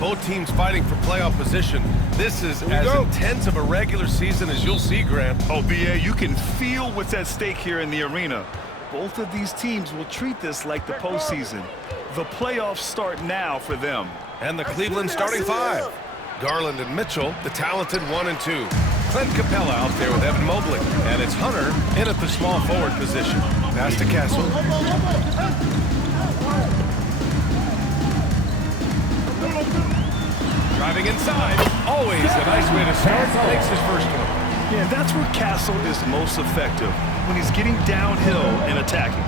Both teams fighting for playoff position. This is as intense of a regular season as you'll see, Grant. Oh, BA, you can feel what's at stake here in the arena. Both of these teams will treat this like the postseason. The playoffs start now for them. And the Cleveland starting five. Garland and Mitchell, the talented 1 and 2. Clint Capella out there with Evan Mobley. And it's Hunter in at the small forward position. Pass to Castle. Driving inside. Always a nice way to start. Makes his first one. Yeah, that's where Castle is most effective, when he's getting downhill and attacking.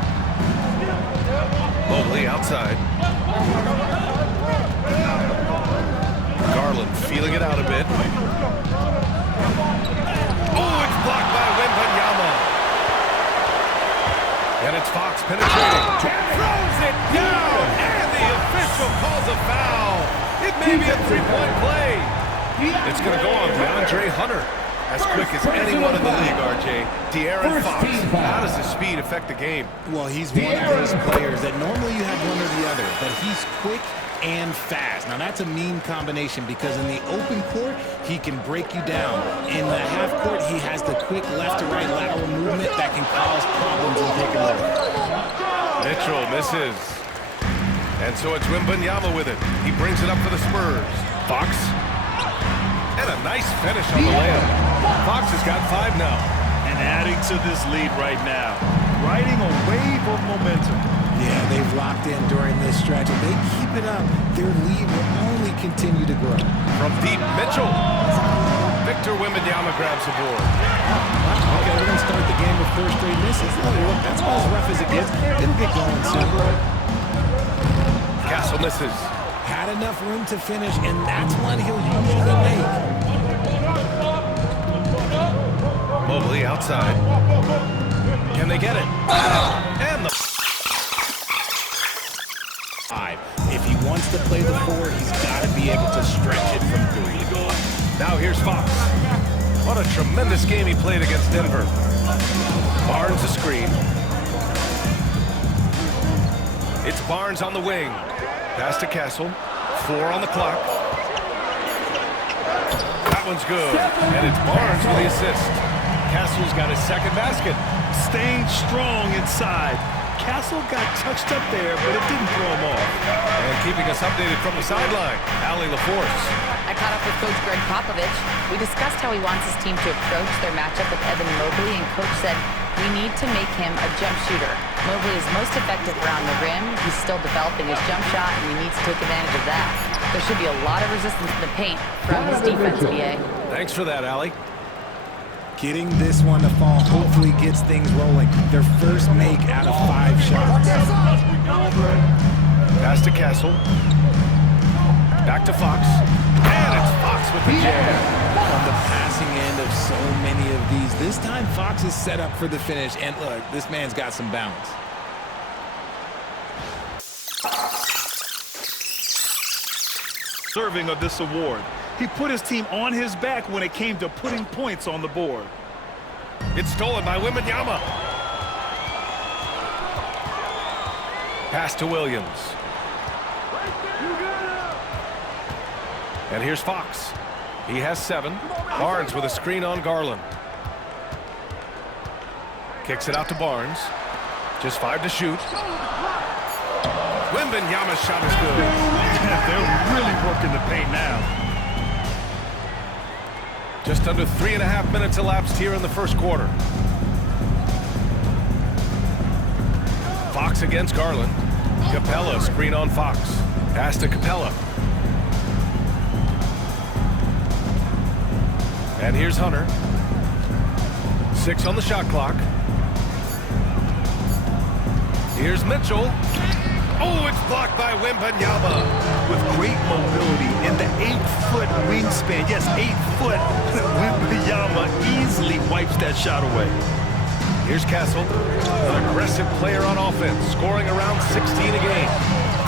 Mobley outside. Garland feeling it out a bit. Oh, it's blocked by Wembanyama. And it's Fox penetrating. Throws it down, and the official calls a foul. It may be a three-point play. It's going to go on DeAndre Hunter. As quick as anyone in the league, RJ. De'Aaron Fox. How does his speed affect the game? Well, he's one of those players that normally you have one or the other, but he's quick and fast. Now, that's a mean combination because in the open court, he can break you down. In the half court, he has the quick left-to-right lateral movement that can cause problems in pick and roll. Mitchell misses. And so it's Wembanyama with it. He brings it up for the Spurs. Fox. And a nice finish on the layup. Fox has got 5 now. And adding to this lead right now. Riding a wave of momentum. Yeah, they've locked in during this stretch. If they keep it up, their lead will only continue to grow. From deep, Mitchell. Victor Wembanyama grabs the board. Okay, we're going to start the game with 4 straight misses. Look, that's about as rough as it gets. It'll get going soon. Castle misses. Had enough room to finish, and that's one he'll usually make. Mobley outside. Can they get it? And the 5. If he wants to play the 4, he's got to be able to stretch it from 3. now here's Fox. What a tremendous game he played against Denver. Barnes a screen. It's Barnes on the wing. Pass to Castle. 4 on the clock. That one's good. And it's Barnes with the assist. Castle's got his second basket. Staying strong inside. Castle got touched up there, but it didn't throw him off. And keeping us updated from the sideline, Allie LaForce. I caught up with Coach Greg Popovich. We discussed how he wants his team to approach their matchup with Evan Mobley, and Coach said, we need to make him a jump shooter. Mobley is most effective around the rim. He's still developing his jump shot, and we need to take advantage of that. There should be a lot of resistance in the paint from his defense, BA. Thanks for that, Allie. Getting this one to fall hopefully gets things rolling. Their first make out of 5 shots. Pass to Castle. Back to Fox. And it's Fox with the jam. On the passing end of so many of these. This time Fox is set up for the finish. And look, this man's got some balance. Serving of this award. He put his team on his back when it came to putting points on the board. It's stolen by Wembanyama. Pass to Williams. And here's Fox. He has 7. Barnes with a screen on Garland. Kicks it out to Barnes. Just 5 to shoot. Wembanyama's shot is good. They're really working the paint now. Just under 3.5 minutes elapsed here in the first quarter. Fox against Garland. Capella screen on Fox. Pass to Capella. And here's Hunter. 6 on the shot clock. Here's Mitchell. Oh, it's blocked by Wembanyama. With great mobility and the 8-foot wingspan. Yes, 8 foot. Wembanyama easily wipes that shot away. Here's Castle, an aggressive player on offense, scoring around 16 a game.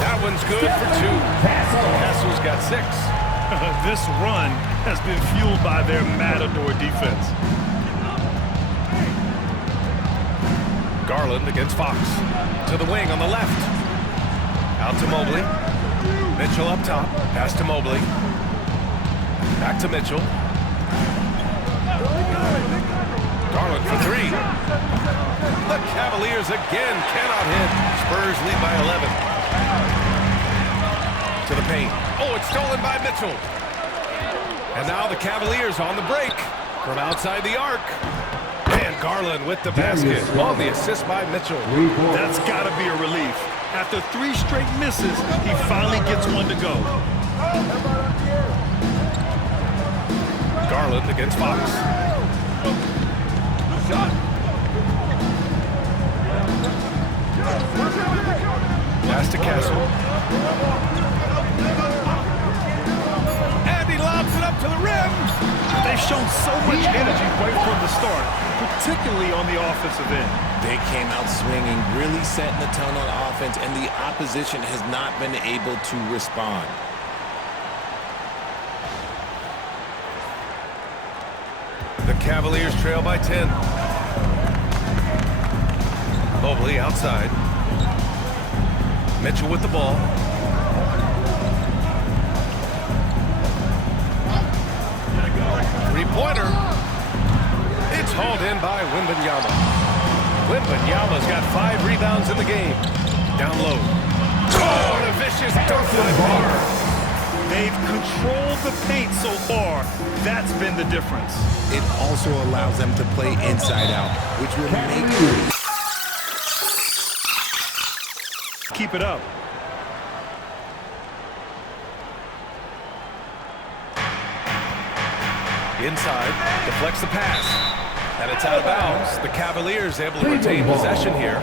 That one's good for 2. Castle's got 6. This run has been fueled by their Matador defense. Garland against Fox. To the wing on the left. Out to Mobley. Mitchell up top. Pass to Mobley. Back to Mitchell. Garland for three. The Cavaliers again cannot hit. Spurs lead by 11. To the paint. Oh, it's stolen by Mitchell. And now the Cavaliers on the break from outside the arc. And Garland with the basket on the assist by Mitchell. That's got to be a relief. After 3 straight misses, he finally gets one to go. Garland against Fox. Pass to Castle. And he lobs it up to the rim. They've shown so much energy right from the start, particularly on the offensive end. They came out swinging, really setting the tone on offense, and the opposition has not been able to respond. The Cavaliers trail by 10. Mobley outside. Mitchell with the ball. Three-pointer. It's hauled in by Wembanyama. Wembanyama's got 5 rebounds in the game. Down low. Oh, and a vicious dunk by Barr. They've controlled the paint so far. That's been the difference. It also allows them to play inside out, which will make Keep it up. Inside, deflects the pass. And it's out of bounds. The Cavaliers able to retain possession here.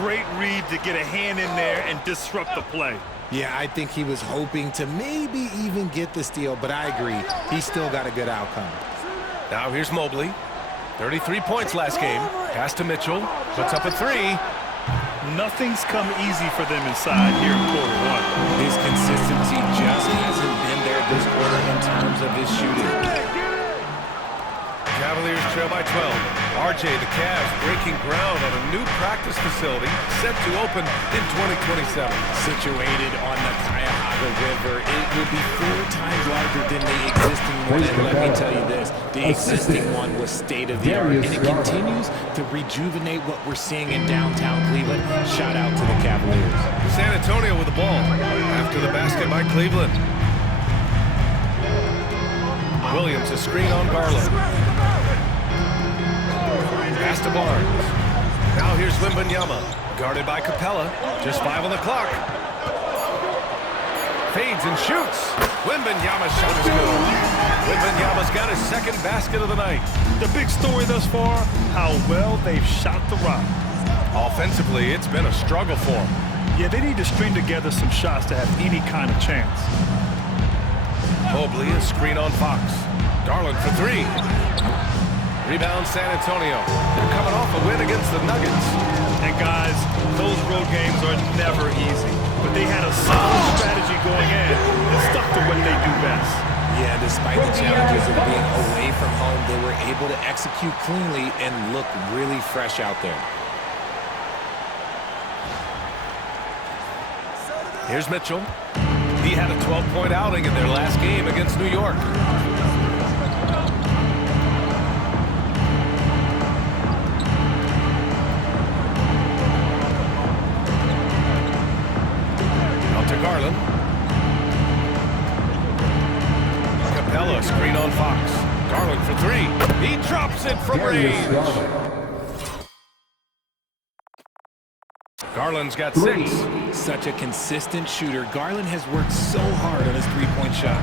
Great read to get a hand in there and disrupt the play. Yeah, I think he was hoping to maybe even get the steal, but I agree. He still got a good outcome. Now here's Mobley. 33 points last game. Pass to Mitchell. Puts up a 3. Nothing's come easy for them inside here in quarter 1. His consistency just hasn't been there this quarter in terms of his shooting. Cavaliers trail by 12. RJ, the Cavs breaking ground on a new practice facility set to open in 2027. Situated on the Cuyahoga River, it will be 4 times larger than the existing one. And let me tell you this, the existing one was state-of-the-art, and it continues to rejuvenate what we're seeing in downtown Cleveland. Shout out to the Cavaliers. San Antonio with the ball after the basket by Cleveland. Williams, a screen on Garland. Pass to Barnes. Now here's Wembanyama, guarded by Capella. Just 5 on the clock. Fades and shoots. Wembanyama's shot is good. Wembanyama's got his 2nd basket of the night. The big story thus far, how well they've shot the rock. Offensively, it's been a struggle for them. Yeah, they need to string together some shots to have any kind of chance. Mobley, a screen on Fox. Garland for 3. Rebound San Antonio. They're coming off a win against the Nuggets. And guys, those road games are never easy. But they had a solid strategy going in and stuck to what they do best. Yeah, despite the challenges of being away from home, they were able to execute cleanly and look really fresh out there. Here's Mitchell. He had a 12-point outing in their last game against New York. Out to Garland. Capella, screen on Fox. Garland for 3. He drops it from range. Garland's got 6. Such a consistent shooter. Garland has worked so hard on his 3-point shot.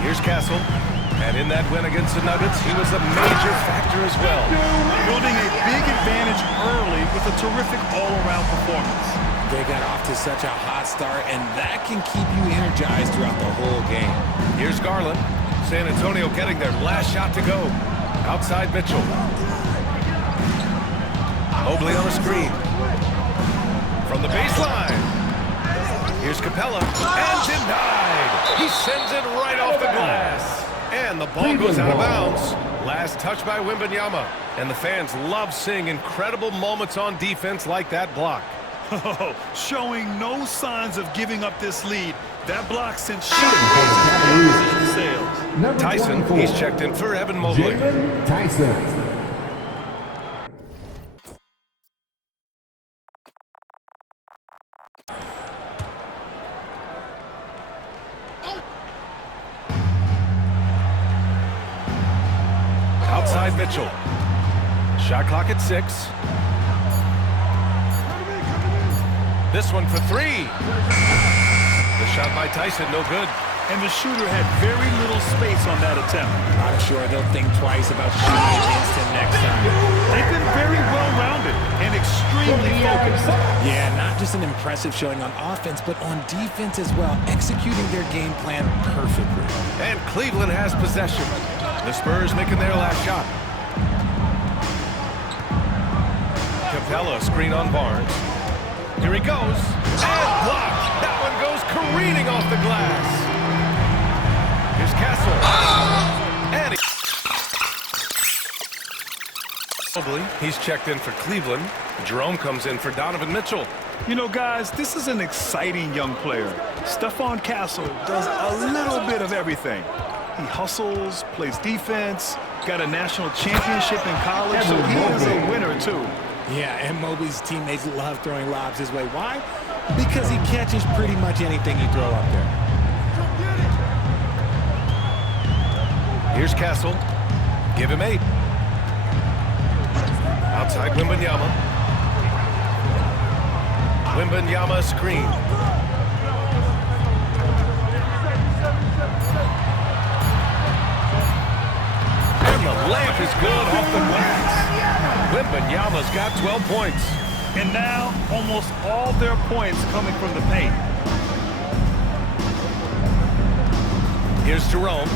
Here's Castle. And in that win against the Nuggets, he was a major factor as well. Building a big advantage early with a terrific all-around performance. They got off to such a hot start, and that can keep you energized throughout the whole game. Here's Garland. San Antonio getting their last shot to go. Outside Mitchell. Mobley on a screen. From the baseline. Here's Capella. And denied. He sends it right off the glass. And the ball goes out of bounds. Last touch by Wembanyama. And the fans love seeing incredible moments on defense like that block. Oh, showing no signs of giving up this lead. That block sent shockwaves into sales. Tyson, he's checked in for Evan Mobley. Tyson. Outside Mitchell. Shot clock at 6. This one for 3. The shot by Tyson, no good. And the shooter had very little space on that attempt. I'm sure they'll think twice about shooting against him next time. They've been very well-rounded and extremely focused. Yeah, not just an impressive showing on offense, but on defense as well, executing their game plan perfectly. And Cleveland has possession. The Spurs making their last shot. Capella screen on Barnes. Here he goes. And blocked. That one goes careening off the glass. Here's Castle. And he's checked in for Cleveland. Jerome comes in for Donovan Mitchell. You know, guys, this is an exciting young player. Stephon Castle does a little bit of everything. He hustles, plays defense, got a national championship in college, so he is a winner, too. Yeah, and Mobley's teammates love throwing lobs his way. Why? Because he catches pretty much anything you throw up there. Here's Castle. Give him 8. Outside Wembanyama. Wembanyama screen. And the layup is good off the glass. Wembanyama's got 12 points. And now, almost all their points coming from the paint. Here's Jerome.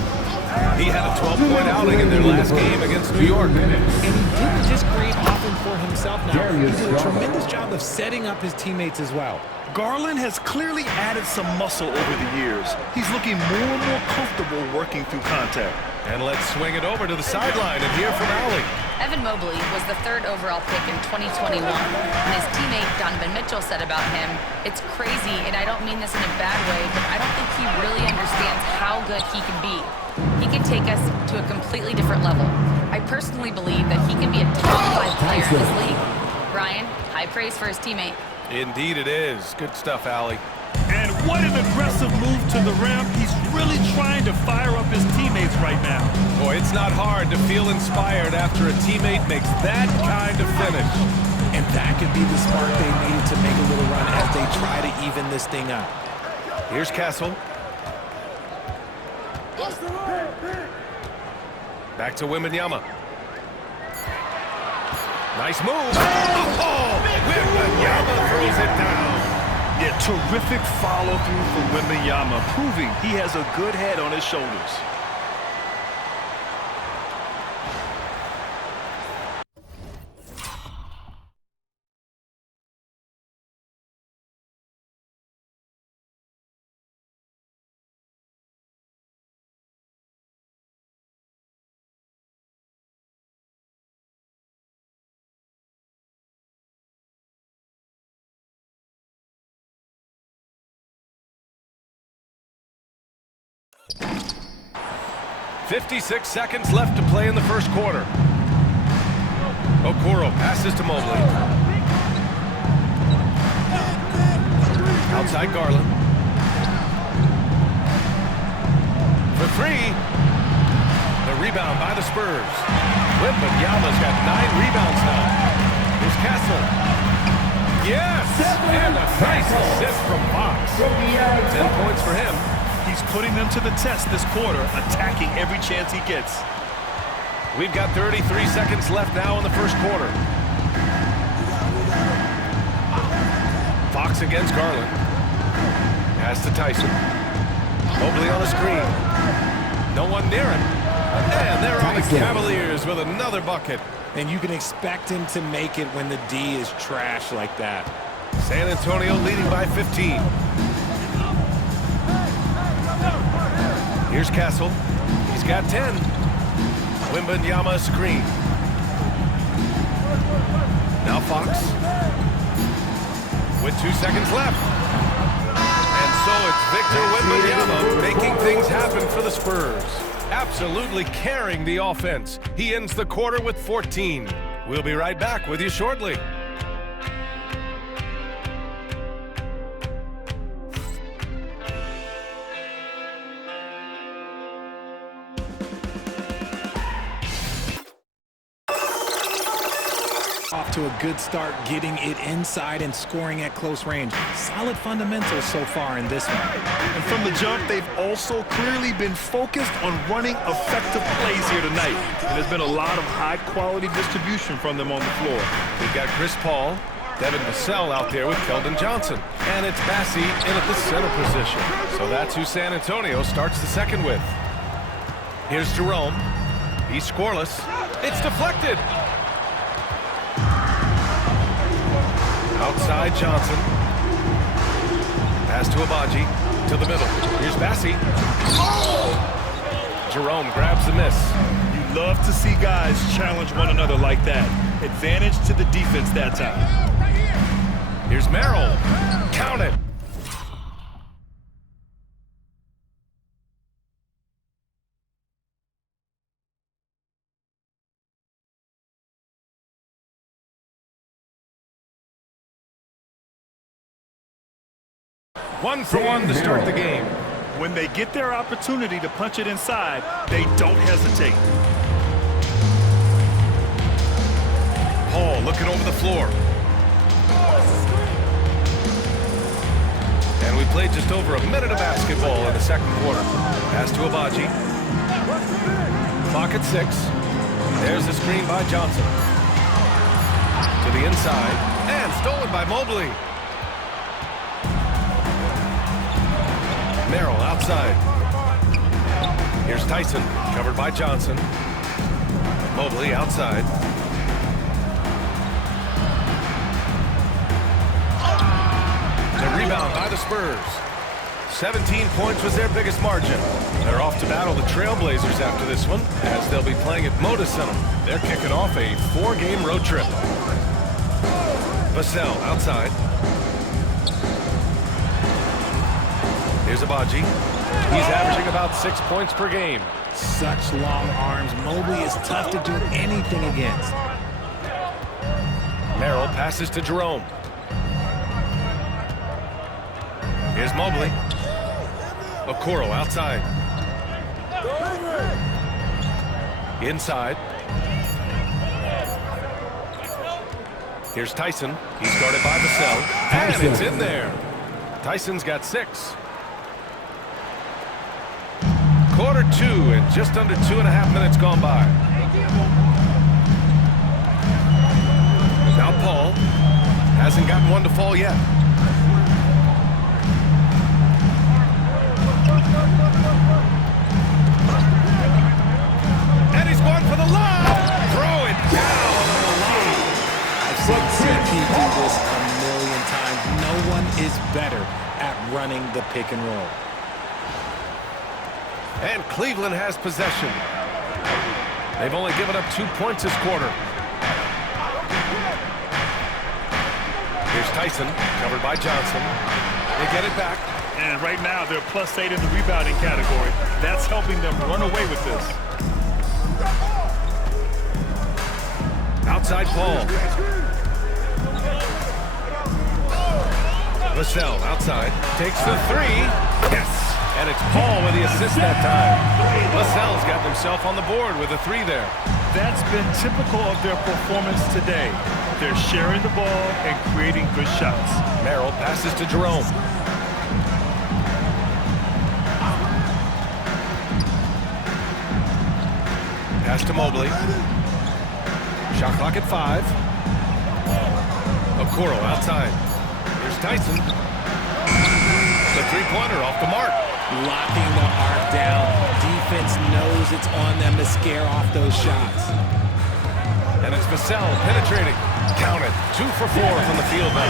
He had a 12-point outing in their last game against New York. And he didn't just create offense for himself now. He did a tremendous job of setting up his teammates as well. Garland has clearly added some muscle over the years. He's looking more and more comfortable working through contact. And let's swing it over to the sideline and hear from Allie. Evan Mobley was the 3rd overall pick in 2021. And his teammate Donovan Mitchell said about him, "It's crazy, and I don't mean this in a bad way, but I don't think he really understands how good he can be. He can take us to a completely different level. I personally believe that he can be a top 5 player in this league." Ryan, high praise for his teammate. Indeed it is. Good stuff, Allie. And what an aggressive move to the rim. He's really trying to fire up his teammates right now. Boy, it's not hard to feel inspired after a teammate makes that kind of finish. And that could be the spark they needed to make a little run as they try to even this thing up. Here's Castle. Back to Wembanyama. Nice move. Oh, Wembanyama throws it down. Yeah, terrific follow-through for Wembanyama, proving he has a good head on his shoulders. .56 seconds left to play in the first quarter. Okoro passes to Mobley. Outside Garland. For 3. The rebound by the Spurs. Wembanyama's got 9 rebounds now. Here's Castle. Yes! And a nice assist from Fox. 10 points for him. He's putting them to the test this quarter, attacking every chance he gets. We've got 33 seconds left now in the first quarter. Fox against Garland. Pass to Tyson. Mobley on the screen. No one near him. And there are the Cavaliers with another bucket. And you can expect him to make it when the D is trash like that. San Antonio leading by 15. Here's Castle. He's got 10. Wembanyama screen. Now Fox. with 2 seconds left. And so it's Victor Wembanyama making things happen for the Spurs. Absolutely carrying the offense. He ends the quarter with 14. We'll be right back with you shortly. Off to a good start, getting it inside and scoring at close range. Solid fundamentals so far in this one. And from the jump, they've also clearly been focused on running effective plays here tonight. And there's been a lot of high-quality distribution from them on the floor. We've got Chris Paul, Devin Vassell out there with Keldon Johnson. And it's Bassey in at the center position. So that's who San Antonio starts the second with. Here's Jerome. He's scoreless. It's deflected. Outside Johnson. Pass to Abaji. To the middle. Here's Bassey. Oh! Jerome grabs the miss. You love to see guys challenge one another like that. Advantage to the defense that time. Here's Merrill. Count it. One for one to start the game. When they get their opportunity to punch it inside, they don't hesitate. Paul looking over the floor. And we played just over a minute of basketball in the second quarter. Pass to Abaji. Clock at 6. There's the screen by Johnson. To the inside. And stolen by Mobley. Merrill outside. Here's Tyson, covered by Johnson. Mobley outside. The rebound by the Spurs. 17 points was their biggest margin. They're off to battle the Trailblazers after this one, as they'll be playing at Moda Center. They're kicking off a 4-game road trip. Vassell outside. Here's Abaji. He's averaging about 6 points per game. Such long arms. Mobley is tough to do anything against. Merrill passes to Jerome. Here's Mobley. Okoro outside. Inside. Here's Tyson. He's guarded by Vassell. And it's in there. Tyson's got 6. Quarter 2 and just under 2.5 minutes gone by. Now Paul hasn't gotten one to fall yet. And he's going for the lob. Throw it down on the line. I've seen CP do this a million times. No one is better at running the pick and roll. And Cleveland has possession. They've only given up 2 points this quarter. Here's Tyson, covered by Johnson. They get it back. And right now, they're +8 in the rebounding category. That's helping them run away with this. Outside Paul. Vassell outside. Takes the 3. Yes. And it's Paul with the assist that time. Vassell's got himself on the board with a 3 there. That's been typical of their performance today. They're sharing the ball and creating good shots. Merrill passes to Jerome. Pass to Mobley. Shot clock at 5. Okoro outside. Here's Tyson. The three-pointer off the mark. Locking the arc down. Defense knows it's on them to scare off those shots. And it's Vassell penetrating. Count it. 2 for 4 from the field now.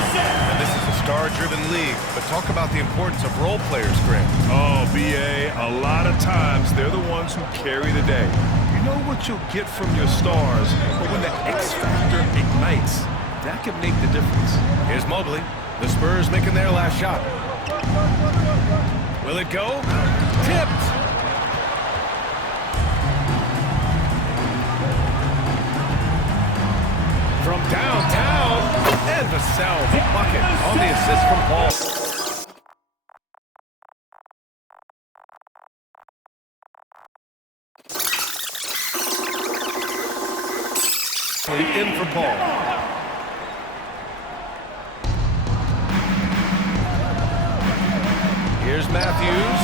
And this is a star-driven league. But talk about the importance of role players, Grant. Oh, B.A., a lot of times they're the ones who carry the day. You know what you'll get from your stars, but when the X factor ignites, that can make the difference. Here's Mobley. The Spurs making their last shot. Will it go? Tipped. From downtown, and Vassell, the bucket on the assist from Paul. In for Paul. Here's Matthews.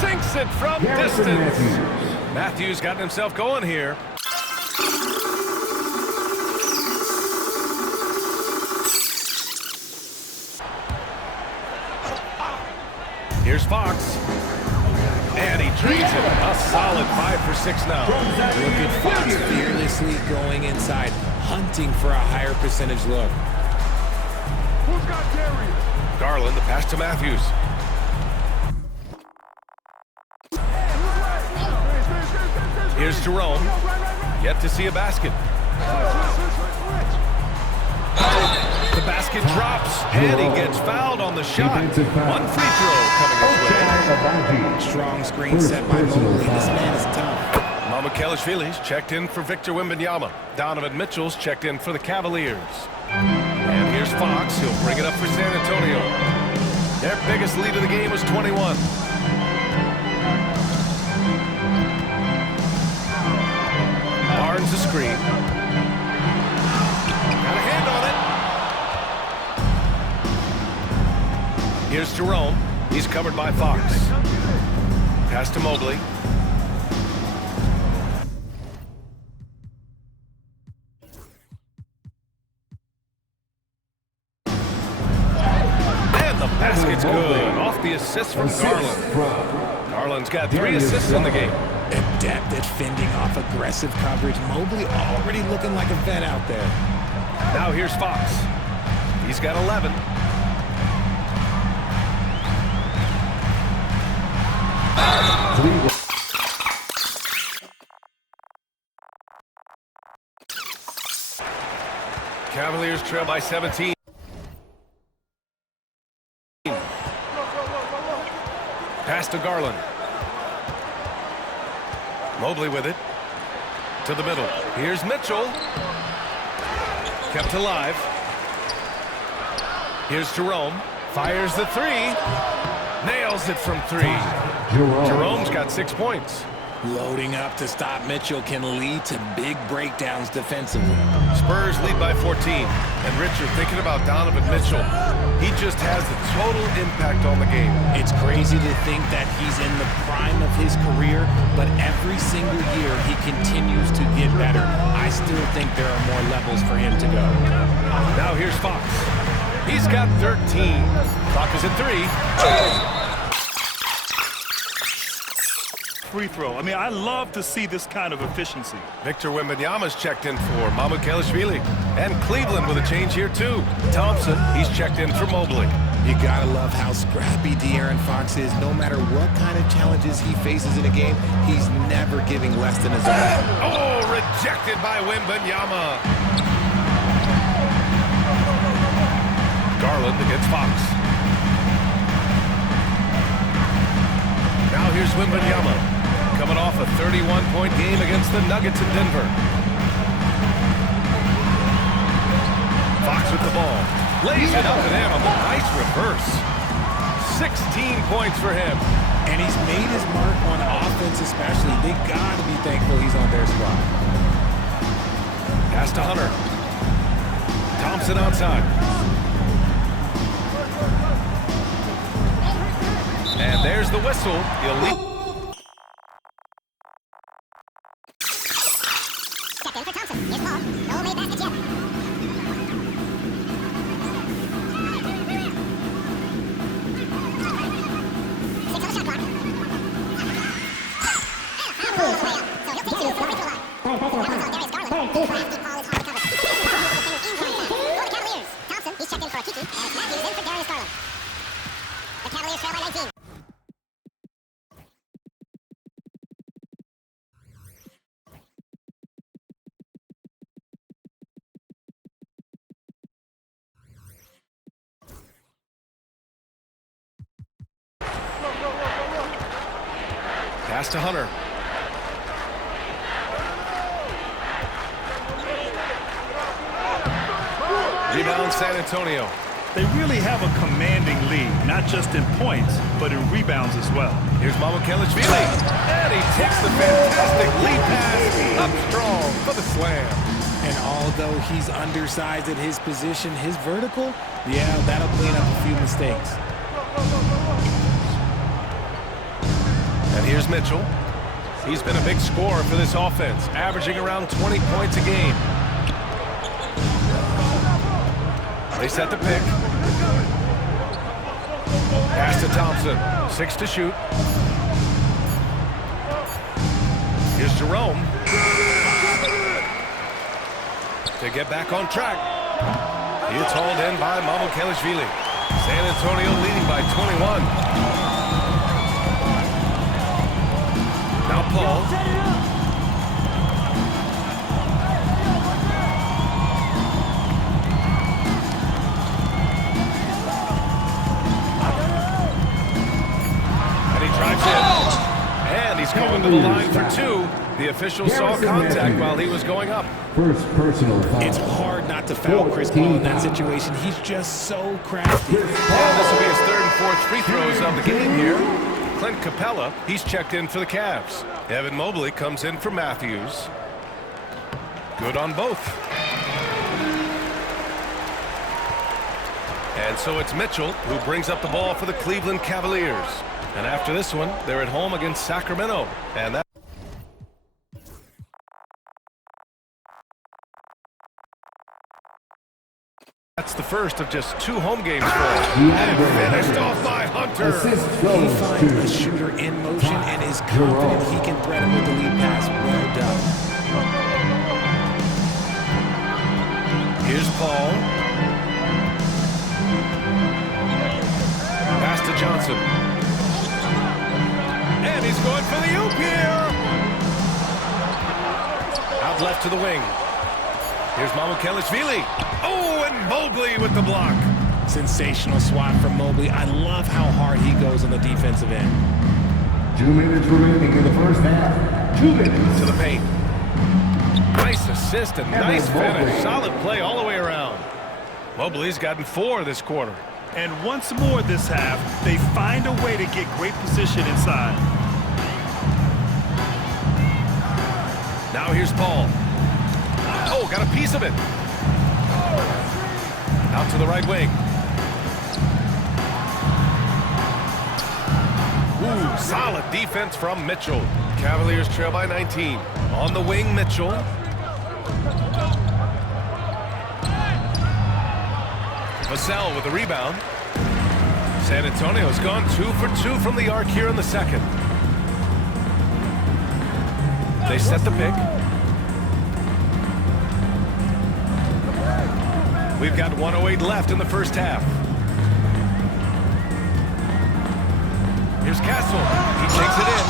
Sinks it from distance. Matthews got himself going here. Here's Fox. And he drains it. A solid 5 for 6 now. Look at Fox fearlessly going inside, hunting for a higher percentage look. Who's got Darius? Garland, the pass to Matthews. Here's Jerome. Yet to see a basket. The basket drops, and he gets fouled on the shot. One free throw coming his way. Strong screen set by Mobley. This man is tough. Mamukelashvili's checked in for Victor Wembanyama. Donovan Mitchell's checked in for the Cavaliers. And here's Fox. He'll bring it up for San Antonio. Their biggest lead of the game was 21. Barnes the screen. Got a hand on it. Here's Jerome. He's covered by Fox. Pass to Mobley. And the basket's good. Off the assist from Garland. Garland's got 3 assists in the game. Adept at fending off aggressive coverage. Mobley already looking like a vet out there. Now here's Fox. He's got 11. Cavaliers trail by 17. Pass to Garland. Mobley with it. To the middle. Here's Mitchell. Kept alive. Here's Jerome. Fires the 3. Nails it from 3. Jerome's got 6 points. Loading up to stop Mitchell can lead to big breakdowns defensively. Spurs lead by 14. And Richard, thinking about Donovan Mitchell, he just has the total impact on the game. It's crazy to think that he's in the prime of his career, but every single year he continues to get better. I still think there are more levels for him to go. Now here's Fox. He's got 13. Clock is at 3. Free throw. I mean, I love to see this kind of efficiency. Victor Wembanyama's checked in for Mamukelashvili. And Cleveland with a change here, too. Thompson, he's checked in for Mobley. You gotta love how scrappy De'Aaron Fox is. No matter what kind of challenges he faces in a game, he's never giving less than his all. Oh, rejected by Wembanyama. Garland against Fox. Now here's Wembanyama. Coming off a 31-point game against the Nuggets in Denver. Fox with the ball. Lays it up and in on the nice reverse. 16 points for him. And he's made his mark on offense especially. They gotta be thankful he's on their squad. Pass to Hunter. Thompson outside. And there's the whistle. He'll lead. Pass to Hunter. Rebound San Antonio. They really have a commanding lead, not just in points, but in rebounds as well. Here's Mamukelashvili. And he takes the fantastic lead pass up strong for the slam. And although he's undersized at his position, his vertical, yeah, that'll clean up a few mistakes. And here's Mitchell. He's been a big scorer for this offense, averaging around 20 points a game. They set the pick. Pass to Thompson. 6 to shoot. Here's Jerome. To get back on track. It's hauled in by Mamukelashvili. San Antonio leading by 21. Now Paul. And he drives in. And he's going to the line for 2. The official saw contact while he was going up. First personal foul. It's hard not to foul Chris Paul in that situation. He's just so crafty. And this will be his 3rd and 4th free throws of the game here. Clint Capella, he's checked in for the Cavs. Evan Mobley comes in for Matthews. Good on both. And so it's Mitchell who brings up the ball for the Cleveland Cavaliers. And after this one, they're at home against Sacramento. And that's the first of just 2 home games for him. And finished off by Hunter. Assist He goes finds the to shooter in motion and is confident he can thread him with the lead pass. Well done. Here's Paul. Pass to Johnson. And he's going for the oop here. Out left to the wing. Here's Mamukelashvili. Oh, and Mobley with the block. Sensational swat from Mobley. I love how hard he goes on the defensive end. 2 minutes remaining in the first half. 2 minutes. To the paint. Nice assist and nice finish. Solid play all the way around. Mobley's gotten 4 this quarter. And once more this half, they find a way to get great position inside. Now here's Paul. Oh, got a piece of it. Out to the right wing. Ooh, solid defense from Mitchell. Cavaliers trail by 19. On the wing, Mitchell. Vassell with the rebound. San Antonio's gone 2 for 2 from the arc here in the second. They set the pick. We've got 1:08 left in the first half. Here's Castle. He takes it in.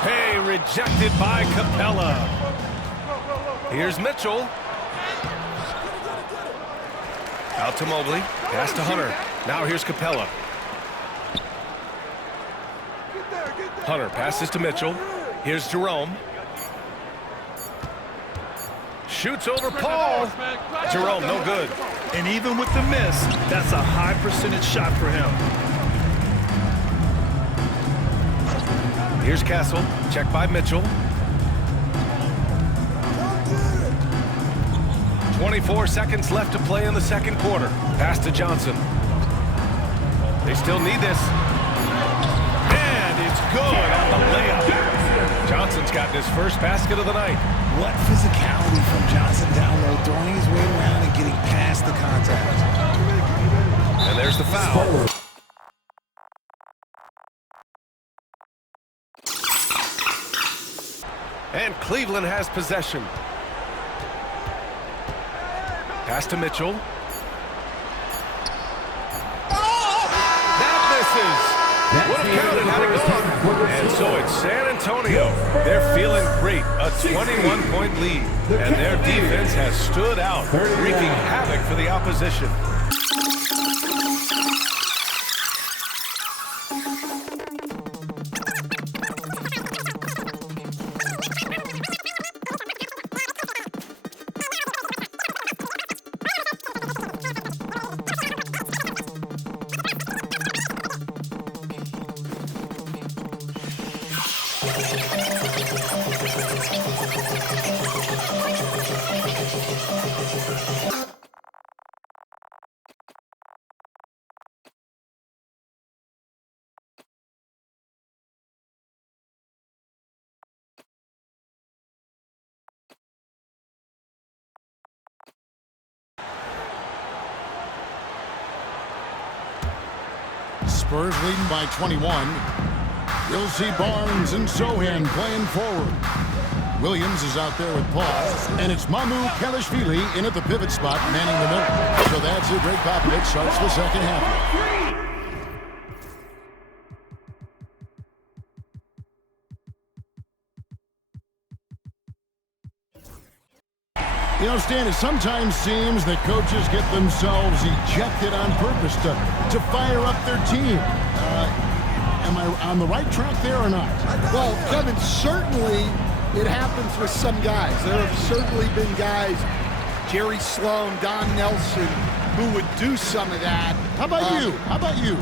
Hey, rejected by Capella. Here's Mitchell. Out to Mobley. Pass to Hunter. Now here's Capella. Hunter passes to Mitchell. Here's Jerome. Shoots over Paul. Jerome, no good. And even with the miss, that's a high percentage shot for him. Here's Castle. Checked by Mitchell. 24 seconds left to play in the second quarter. Pass to Johnson. They still need this. And it's good on the layup. Johnson's gotten his first basket of the night. What physicality from Johnson down low, throwing his weight around and getting past the contact. And there's the foul. And Cleveland has possession. Pass to Mitchell. That misses. Would have counted had it gone. And so it's San Antonio. They're feeling great. A 21-point lead. And their defense has stood out, wreaking havoc for the opposition. Spurs leading by 21. You'll see Barnes and Sohan playing forward. Williams is out there with Paul. And it's Mamu Kelishvili in at the pivot spot, manning the middle. So that's it. Greg Popovich starts the second half. You know, Stan, it sometimes seems that coaches get themselves ejected on purpose to fire up their team. Am I on the right track there or not? Well, Kevin, certainly it happens with some guys. There have certainly been guys, Jerry Sloan, Don Nelson, who would do some of that. How about you? How about you?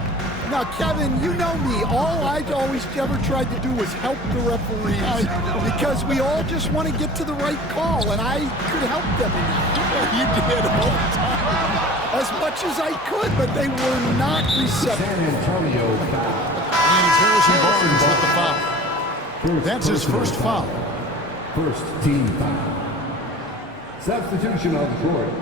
Now, Kevin, you know me. All I always ever tried to do was help the referees because we all just want to get to the right call, and I could help them in that. You did all the time. As much as I could, but they were not receptive. San Antonio foul. And it's Harrison Barnes with the foul. That's his first foul. First team foul. Substitution on the court.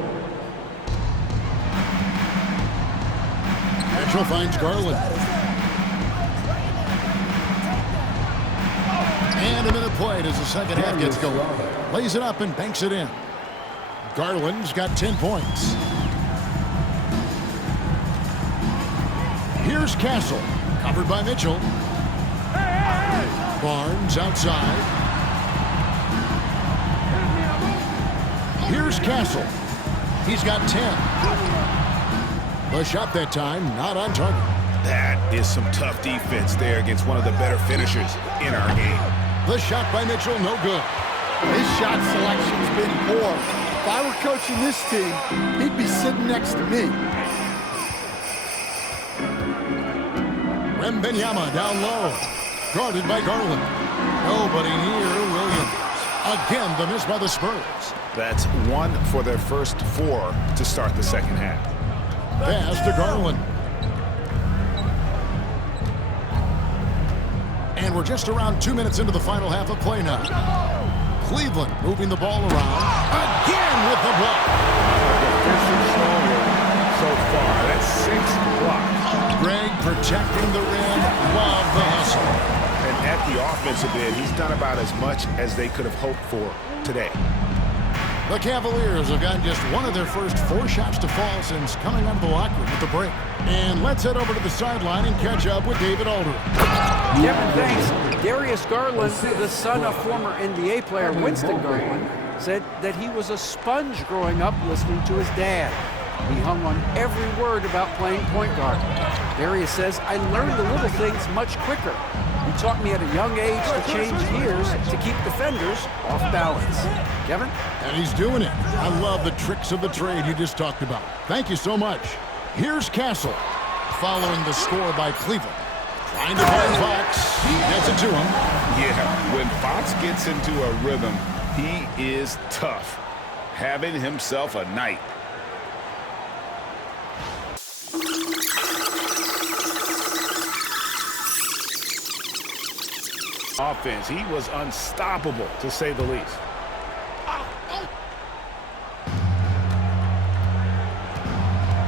Mitchell finds Garland. And a minute played as the second half gets going. Lays it up and banks it in. Garland's got 10 points. Here's Castle. Covered by Mitchell. Barnes outside. Here's Castle. He's got 10. The shot that time, not on target. That is some tough defense there against one of the better finishers in our game. The shot by Mitchell, no good. His shot selection's been poor. If I were coaching this team, he'd be sitting next to me. Wembanyama down low. Guarded by Garland. Nobody near Williams. Again, the miss by the Spurs. That's one for their first 4 to start the second half. Pass to Garland. And we're just around 2 minutes into the final half of play now. Cleveland moving the ball around. Again with the block. So far, that's 6 blocks. Greg protecting the rim. Love the hustle. And at the offensive end, he's done about as much as they could have hoped for today. The Cavaliers have gotten just one of their first 4 shots to fall since coming out of the locker room at the break. And let's head over to the sideline and catch up with David Aldridge. Kevin, thanks. Darius Garland, the son of former NBA player Winston Garland, said that he was a sponge growing up listening to his dad. He hung on every word about playing point guard. Darius says, I learned the little things much quicker. He taught me at a young age to change gears to keep defenders off balance. Kevin? And he's doing it. I love the tricks of the trade you just talked about. Thank you so much. Here's Castle, following the score by Cleveland. Trying to find Fox. He gets it to him. Yeah, when Fox gets into a rhythm, he is tough. Having himself a night. Offense, he was unstoppable, to say the least.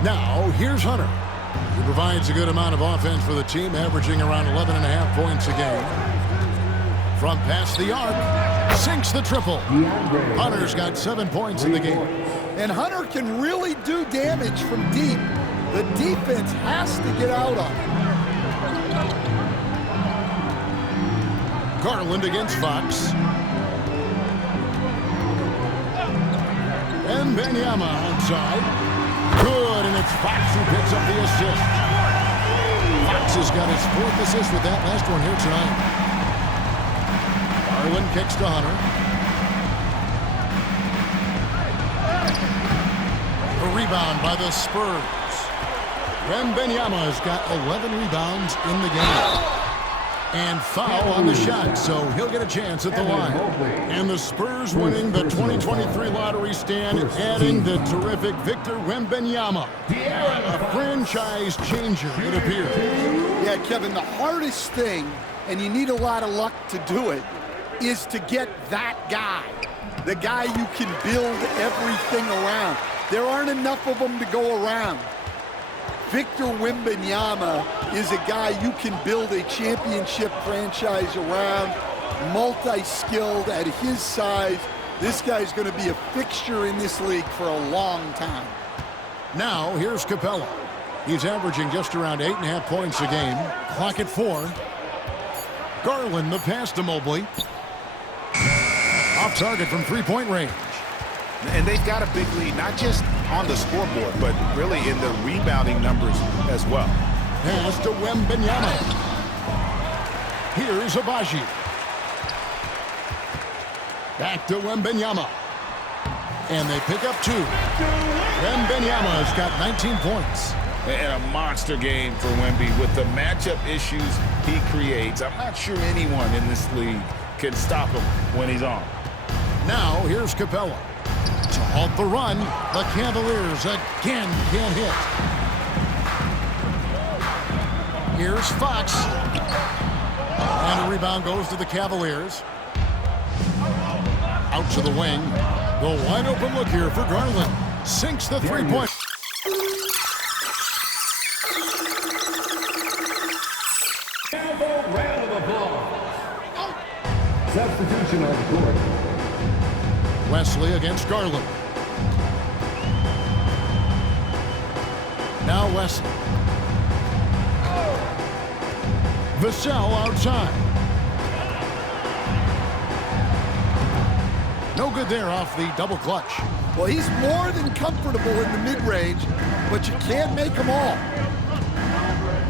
Now, here's Hunter. He provides a good amount of offense for the team, averaging around 11.5 points a game. From past the arc, sinks the triple. Hunter's got 7 points in the game. And Hunter can really do damage from deep. The defense has to get out on him. Garland against Fox. And Benyama outside. Good, and it's Fox who picks up the assist. Fox has got his 4th assist with that last one here tonight. Garland kicks to Hunter. A rebound by the Spurs. Wembanyama has got 11 rebounds in the game. And foul on the shot, so he'll get a chance at the line. And the Spurs winning the 2023 lottery stand, adding the terrific Victor Wembanyama. A franchise changer, it appears. Yeah, Kevin, the hardest thing, and you need a lot of luck to do it, is to get that guy. The guy you can build everything around. There aren't enough of them to go around. Victor Wembanyama is a guy you can build a championship franchise around, multi-skilled at his size. This guy's going to be a fixture in this league for a long time. Now, here's Capella. He's averaging just around 8.5 points a game. Clock at 4. Garland, the pass to Mobley. Off target from three-point range. And they've got a big lead, not just on the scoreboard, but really in the rebounding numbers as well. Pass to Wembanyama. Here's Abaji. Back to Wembanyama. And they pick up 2. Wembanyama has got 19 points. And a monster game for Wemby with the matchup issues he creates. I'm not sure anyone in this league can stop him when he's on. Now, here's Capella. To halt the run, the Cavaliers again can't hit. Here's Fox. And a rebound goes to the Cavaliers. Out to the wing. The wide open look here for Garland. Sinks the three-point. Round of applause. Substitution on the court. Wesley against Garland. Now Wesley. Vassell outside. No good there off the double clutch. Well, he's more than comfortable in the mid-range, but you can't make them all.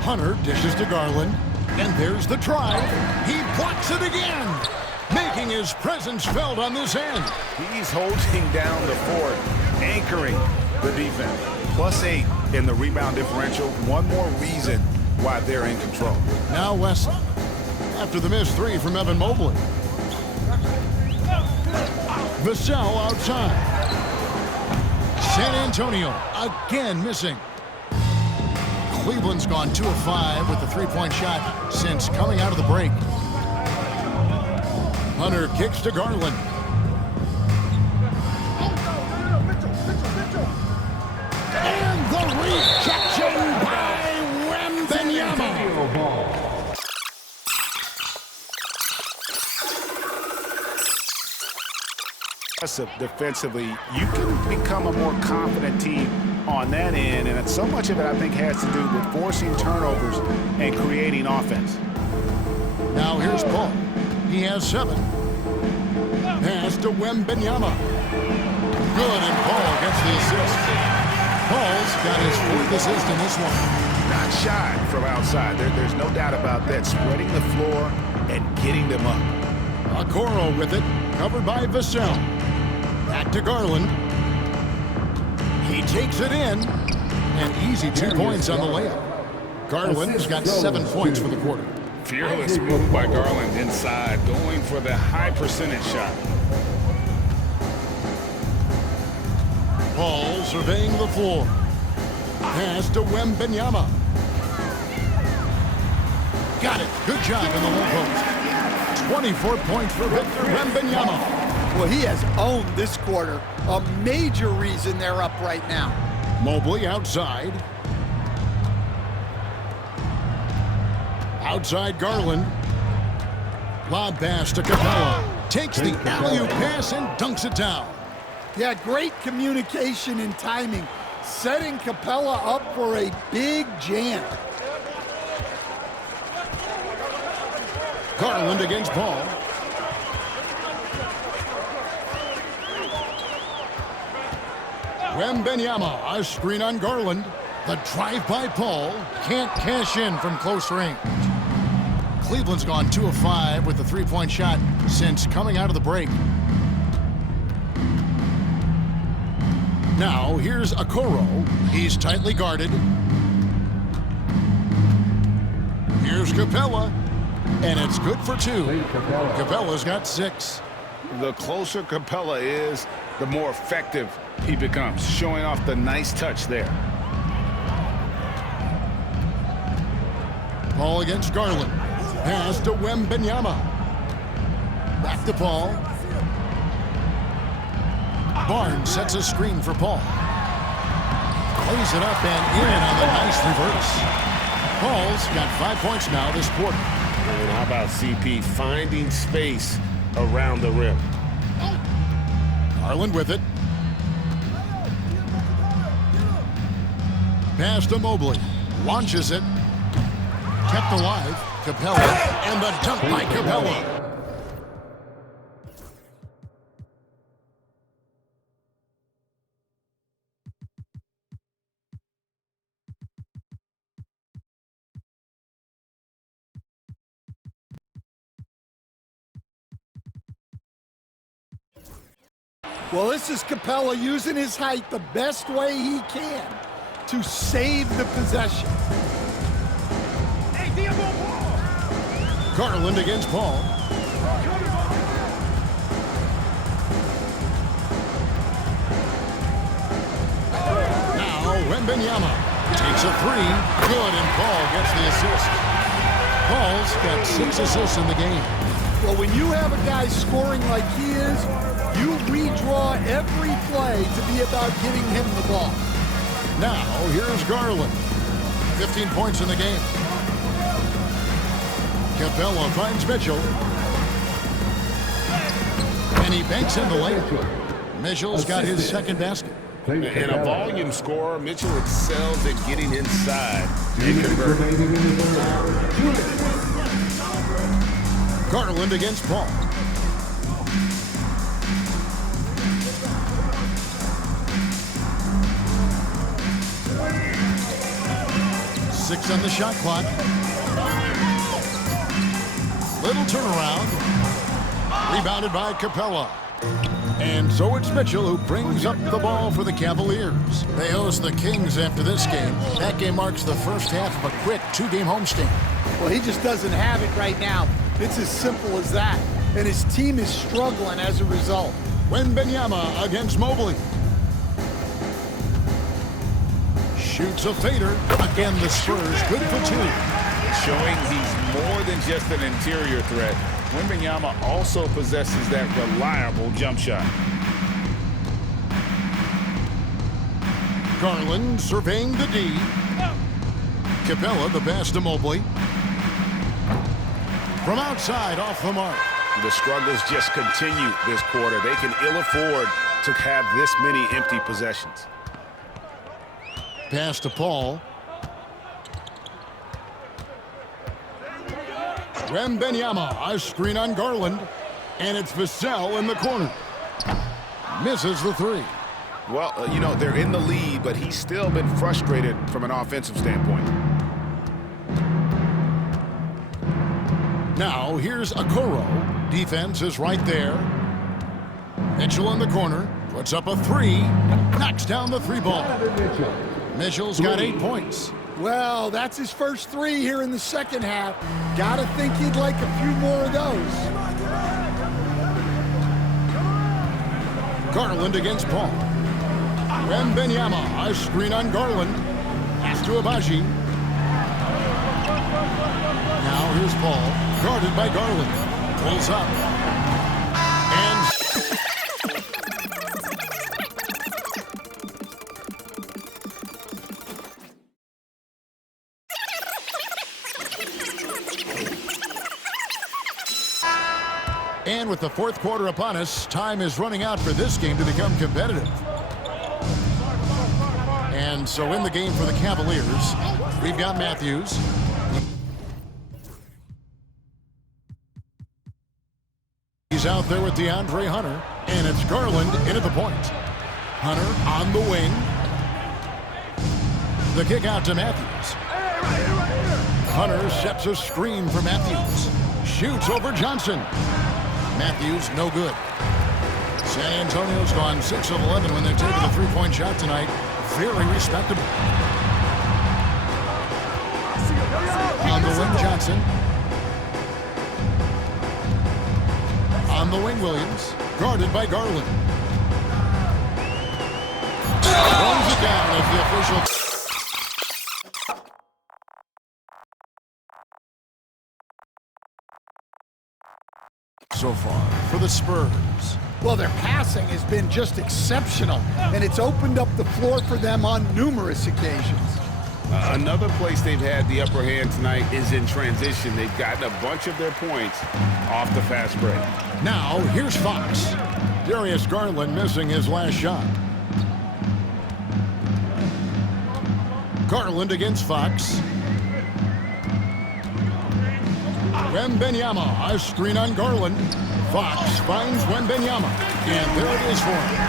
Hunter dishes to Garland. And there's the drive. He blocks it again, making his presence felt on this end. He's holding down the fort, anchoring the defense. +8 in the rebound differential. One more reason why they're in control. Now Wesley, after the missed 3 from Evan Mobley. Vassell outside. San Antonio again missing. Cleveland's gone 2 of 5 with the three-point shot since coming out of the break. Hunter kicks to Garland. And the rejection by Wembanyama. Defensively, you can become a more confident team on that end, and so much of it I think has to do with forcing turnovers and creating offense. Now here's Paul. He has 7. Pass to Wembanyama. Good, and Paul gets the assist. Paul's got his 4th assist in this one. Not shy from outside. There's no doubt about that. Spreading the floor and getting them up. Okoro with it, covered by Vassell. Back to Garland. He takes it in. And easy 2 points on the layup. Garland's got 7 points for the quarter. Fearless move by Garland inside, going for the high percentage shot. Paul surveying the floor. Pass to Wembanyama. Got it. Good job in the low post. 24 points for Victor Wembanyama. Well, he has owned this quarter. A major reason they're up right now. Mobley outside. Outside Garland. Lob pass to Capella. Takes the alley-oop pass and dunks it down. Yeah, great communication and timing. Setting Capella up for a big jam. Garland against Paul. Wembenyama, a screen on Garland. The drive by Paul. Can't cash in from close range. Cleveland's gone 2 of 5 with the three-point shot since coming out of the break. Now, here's Okoro. He's tightly guarded. Here's Capella, and it's good for 2. Capella's got 6. The closer Capella is, the more effective he becomes, showing off the nice touch there. Paul against Garland. Pass to Wembenyama. Back to Paul. Barnes sets a screen for Paul. Lays it up and in on the nice reverse. Paul's got 5 points now this quarter. And how about CP finding space around the rim? Garland with it. Pass to Mobley. Launches it. Kept alive. Capella. And the dunk by Capella. Well, this is Capella using his height the best way he can to save the possession. Garland against Paul. Now Wembenyama takes a 3. Good, and Paul gets the assist. Paul's got 6 assists in the game. Well, when you have a guy scoring like he is, you redraw every play to be about getting him the ball. Now, here's Garland. 15 points in the game. Capella finds Mitchell. And he banks in the lane. Mitchell's got his second basket. And a volume scorer, Mitchell excels at getting inside and converting. Garland against Paul. Six on the shot clock. Little turnaround. Rebounded by Capella. And so it's Mitchell who brings up the ball for the Cavaliers. They host the Kings after this game. That game marks the first half of a quick 2-game homestand. Well, he just doesn't have it right now. It's as simple as that. And his team is struggling as a result. Wembenyama against Mobley. Shoots a fader. Again, the Spurs good for 2. Showing he's more than just an interior threat. Wembenyama also possesses that reliable jump shot. Garland surveying the D. Capella the pass to Mobley. From outside, off the mark. The struggles just continue this quarter. They can ill afford to have this many empty possessions. Pass to Paul. Wembenyama, a screen on Garland. And it's Vassell in the corner. Misses the 3. Well, you know, they're in the lead, but he's still been frustrated from an offensive standpoint. Now, here's Okoro. Defense is right there. Mitchell in the corner. Puts up a 3. Knocks down the 3 ball. Mitchell's got 8 points. Well, that's his first 3 here in the second half. Gotta think he'd like a few more of those. Garland against Paul. Wembenyama, a screen on Garland. Pass to Abaji. Now here's Paul, guarded by Garland. Pulls up. And And with the fourth quarter upon us, time is running out for this game to become competitive. And so in the game for the Cavaliers, we've got Matthews. He's out there with DeAndre Hunter, and it's Garland in at the point. Hunter on the wing. The kick out to Matthews. Hunter sets a screen for Matthews. Shoots over Johnson. Matthews, no good. San Antonio's gone 6 of 11 when they're taking a three-point shot tonight. Very respectable. On the wing, Johnson. On the wing, Williams. Guarded by Garland. Runs it down as the official. So far for the Spurs. Well, their passing has been just exceptional, and it's opened up the floor for them on numerous occasions. Another place they've had the upper hand tonight is in transition. They've gotten a bunch of their points off the fast break. Now, here's Fox. Darius Garland missing his last shot. Garland against Fox. Wembanyama, a screen on Garland. Fox finds Wembanyama, and there it is for him.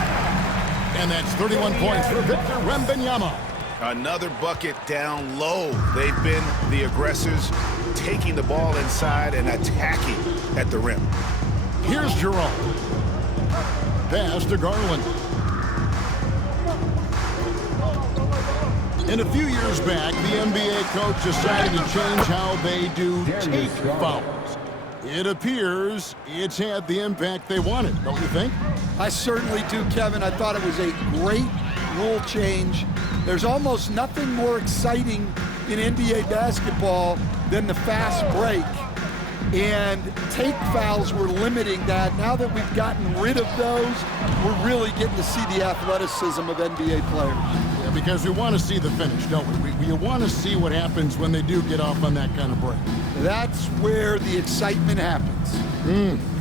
And that's 31 points for Victor Wembanyama. Another bucket down low. They've been the aggressors, taking the ball inside and attacking at the rim. Here's Jerome. Pass to Garland. And a few years back, the NBA coach decided to change how they do take fouls. It appears it's had the impact they wanted, don't you think? I certainly do, Kevin. I thought it was a great rule change. There's almost nothing more exciting in NBA basketball than the fast break. And take fouls were limiting that. Now that we've gotten rid of those, we're really getting to see the athleticism of NBA players. Yeah, because we want to see the finish, don't we? We want to see what happens when they do get off on that kind of break. That's where the excitement happens.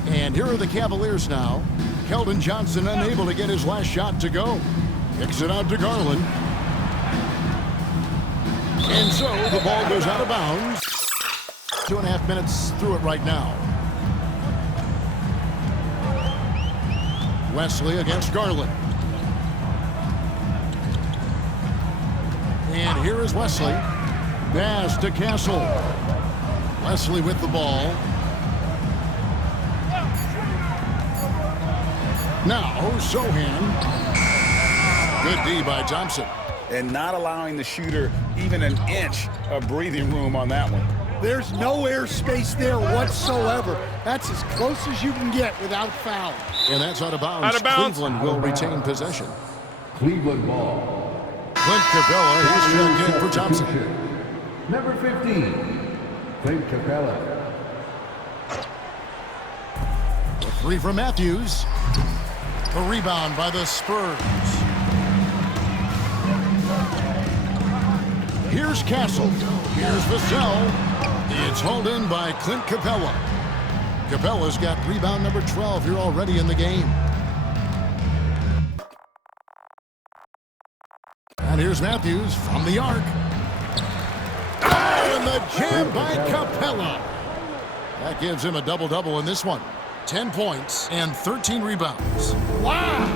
And here are the Cavaliers now. Keldon Johnson unable to get his last shot to go. Kicks it out to Garland. And so the ball goes out of bounds. 2.5 minutes through it right now. Wesley against Garland. And here is Wesley. Pass to Castle. Wesley with the ball. Now Sohan. Good D by Thompson. And not allowing the shooter even an inch of breathing room on that one. There's no air space there whatsoever. That's as close as you can get without foul. And that's out of bounds. Out of bounds. Cleveland will retain possession. Cleveland ball. Clint Capella, he's checked in for Thompson. Number 15, Clint Capella. A three from Matthews. A rebound by the Spurs. Here's Castle. Here's Vassell. It's hauled in by Clint Capella. Capella's got rebound number 12 here already in the game. And here's Matthews from the arc. Oh, and the jam by Capella. That gives him a double-double in this one. 10 points and 13 rebounds. Wow,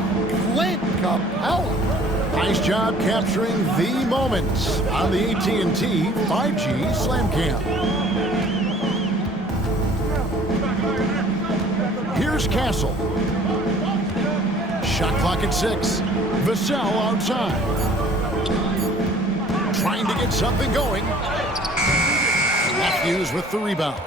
Clint Capella. Nice job capturing the moments on the AT&T 5G Slam Cam. Here's Castle. Shot clock at 6. Vassell outside. Trying to get something going. Matthews with the rebound.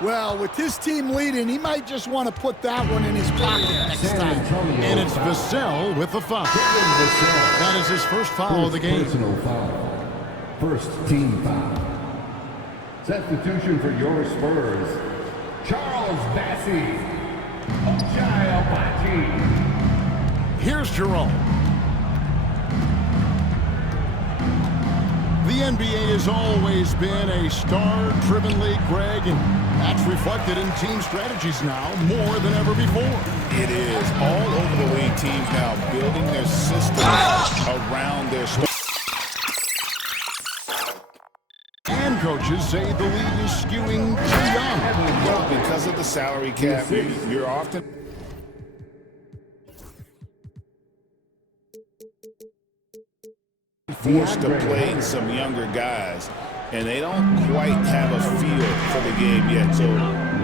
Well, with his team leading, he might just want to put that one in his pocket next time. And it's Vassell with the foul. That is his first foul of the game. Personal foul. First team foul. Substitution for your Spurs. Charles Bassey. Ochai Abaji. Here's Jerome. The NBA has always been a star-driven league, Greg, and that's reflected in team strategies now more than ever before. It is all over the league. Teams now building their systems around their stars. And coaches say the league is skewing too young. Well, because of the salary cap, you're often forced to play some younger guys, and they don't quite have a feel for the game yet. So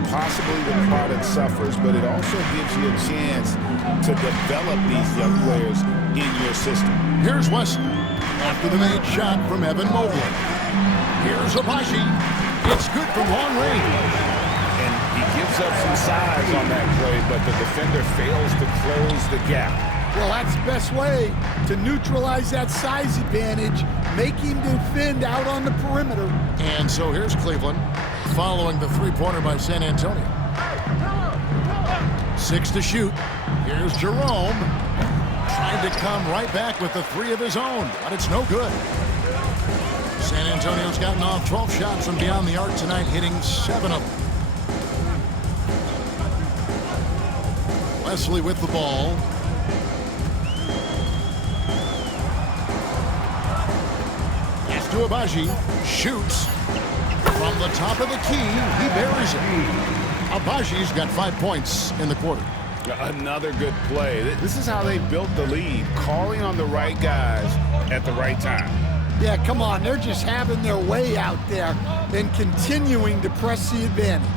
possibly the product suffers, but it also gives you a chance to develop these young players in your system. Here's Wesley after the made shot from Evan Mobley. Here's Abaji. It's good from long range. And he gives up some size on that play, but the defender fails to close the gap. Well, that's the best way to neutralize that size advantage, make him defend out on the perimeter. And so here's Cleveland following the three-pointer by San Antonio. 6 to shoot. Here's Jerome trying to come right back with the three of his own, but it's no good. San Antonio's gotten off 12 shots from beyond the arc tonight, hitting 7 of them. Wesley with the ball. To Abaji, shoots from the top of the key. He buries it. Abaji's got 5 points in the quarter. Another good play. This is how they built the lead, calling on the right guys at the right time. Yeah, come on. They're just having their way out there and continuing to press the advantage.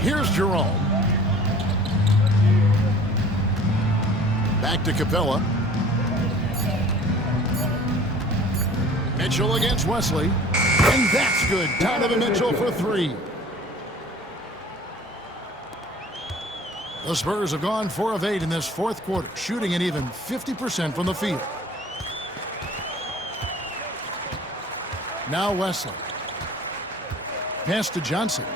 Here's Jerome. Back to Capella. Mitchell against Wesley. And that's good. Donovan Mitchell for 3. The Spurs have gone 4 of 8 in this fourth quarter, shooting an even 50% from the field. Now Wesley. Pass to Johnson.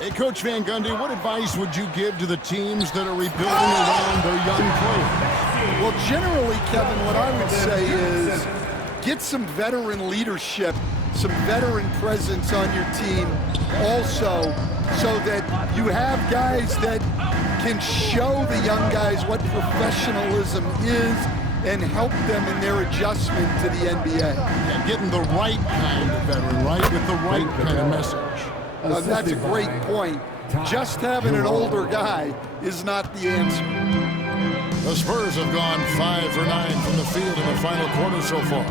Hey, Coach Van Gundy, what advice would you give to the teams that are rebuilding around their young players? Well, generally, Kevin, what I would say is get some veteran leadership, some veteran presence on your team also, so that you have guys that can show the young guys what professionalism is and help them in their adjustment to the NBA. And getting the right kind of veteran, right, with the right kind of message. That's a great point. Just having an older guy is not the answer. The Spurs have gone 5 for 9 from the field in the final quarter so far.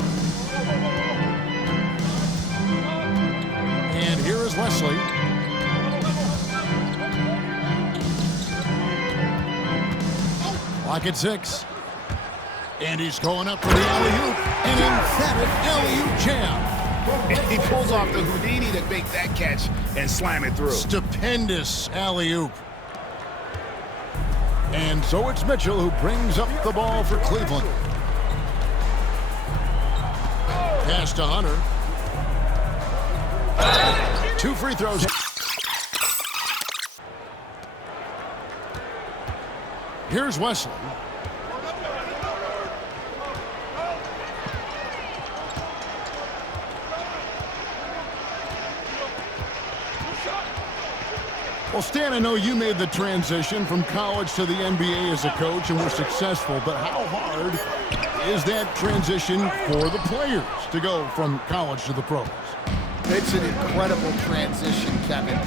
And here is Wesley. Clock at 6. And he's going up for the alley-oop. An emphatic alley-oop jam. And he pulls off the Houdini to make that catch and slam it through. Stupendous alley-oop. And so it's Mitchell who brings up the ball for Cleveland. Pass to Hunter. 2 free throws. Here's Wesley. Well, Stan, I know you made the transition from college to the NBA as a coach and were successful, but how hard is that transition for the players to go from college to the pros? It's an incredible transition, Kevin.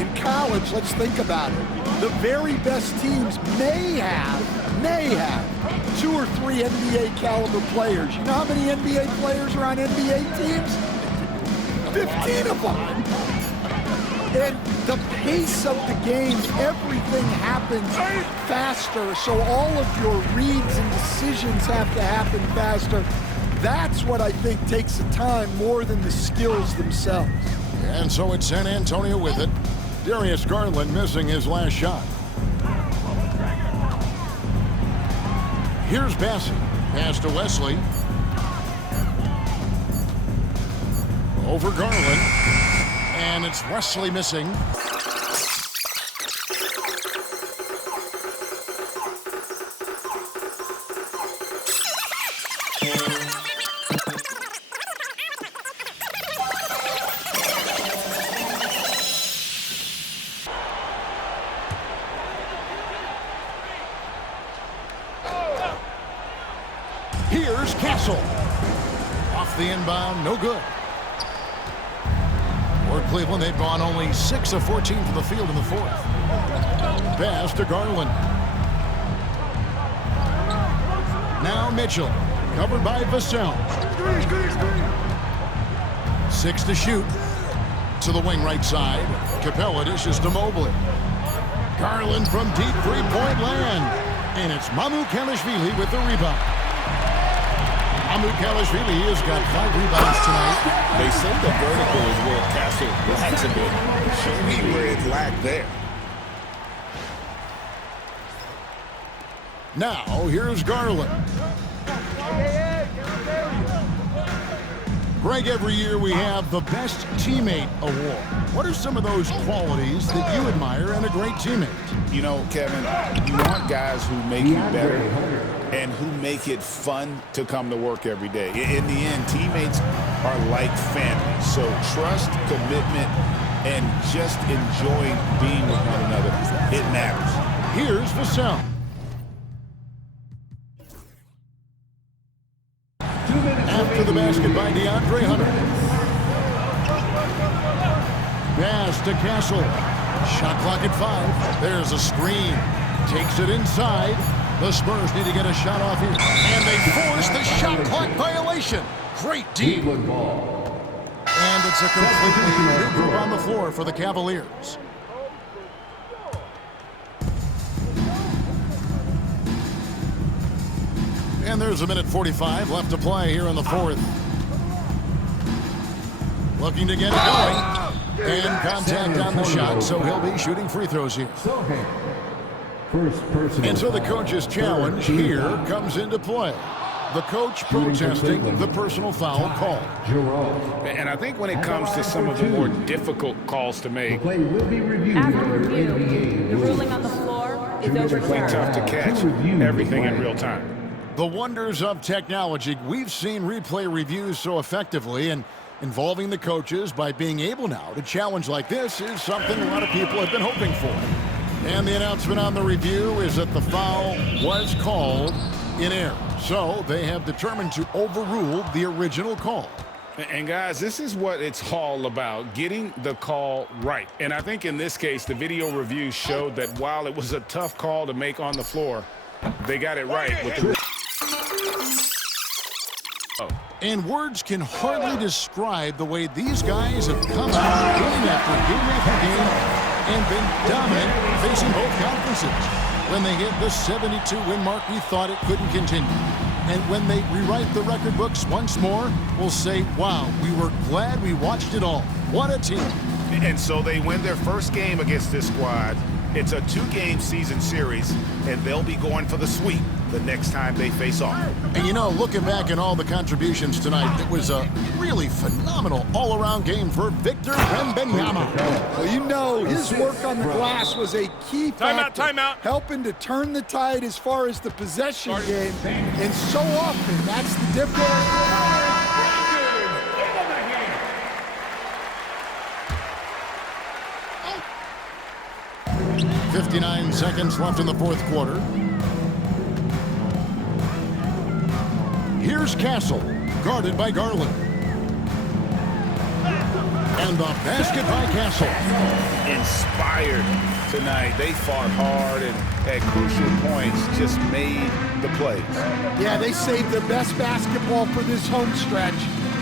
In college, let's think about it. The very best teams may have 2 or 3 NBA caliber players. You know how many NBA players are on NBA teams? 15 of them. And the pace of the game, everything happens faster, so all of your reads and decisions have to happen faster. That's what I think takes the time more than the skills themselves. And so it's San Antonio with it. Darius Garland missing his last shot. Here's Bassey. Pass to Wesley. Over Garland. And it's Wesley missing. Here's Castle. Off the inbound, no good. For Cleveland, they've gone only 6 of 14 from the field in the fourth. Pass to Garland. Now Mitchell, covered by Vassell. 6 to shoot. To the wing right side. Capella dishes to Mobley. Garland from deep three-point land. And it's Mamukelashvili with the rebound. Mamukelashvili has got 5 rebounds tonight. They say the vertical is where Castle lacks a bit. Show me where it lacked there. Now, here's Garland. Greg, every year we have the Best Teammate Award. What are some of those qualities that you admire in a great teammate? You know, Kevin, you want guys who make you better and who make it fun to come to work every day. In the end, teammates are like family. So trust, commitment, and just enjoying being with one another, it matters. Here's Vassell. After the basket by DeAndre Hunter. Pass to Castle. Shot clock at 5. There's a screen. Takes it inside. The Spurs need to get a shot off here. And they force the shot clock violation. Great D. And it's a completely new group on the floor for the Cavaliers. And there's a minute 45 left to play here in the fourth. Looking to get it going. And contact on the shot, so he'll be shooting free throws here. And so the coach's challenge here comes into play. The coach protesting the personal foul call. And I think when it comes to some of the more difficult calls to make, Play will be reviewed. After review, the ruling on the floor is overturned. tough to catch everything in real time. The wonders of technology. We've seen replay reviews so effectively, and involving the coaches by being able now to challenge like this is something a lot of people have been hoping for. And the announcement on the review is that the foul was called in error. So they have determined to overrule the original call. And guys, this is what it's all about, getting the call right. And I think in this case, the video review showed that while it was a tough call to make on the floor, they got it right with the... And words can hardly describe the way these guys have come out game after game and been dominant facing both conferences. When they hit the 72 win mark, we thought it couldn't continue. And when they rewrite the record books once more, we'll say, wow, we were glad we watched it all. What a team. And so they win their first game against this squad. It's a 2-game season series, and they'll be going for the sweep the next time they face off. And you know, looking back at all the contributions tonight, it was a really phenomenal all-around game for Victor Wembanyama. Well, you know, his work on the glass was a key factor, helping to turn the tide as far as the possession game. And so often, that's the difference. 59 seconds left in the fourth quarter. Here's Castle, guarded by Garland. And the basket by Castle. Inspired tonight. They fought hard and at crucial points just made the plays. Yeah, they saved their best basketball for this home stretch,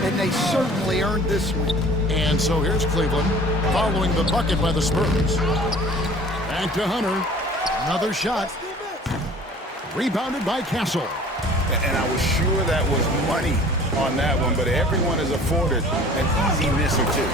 and they certainly earned this win. And so here's Cleveland, following the bucket by the Spurs. Back to Hunter. Another shot. Rebounded by Castle. And I was sure that was money on that one, but everyone is afforded an easy miss or two.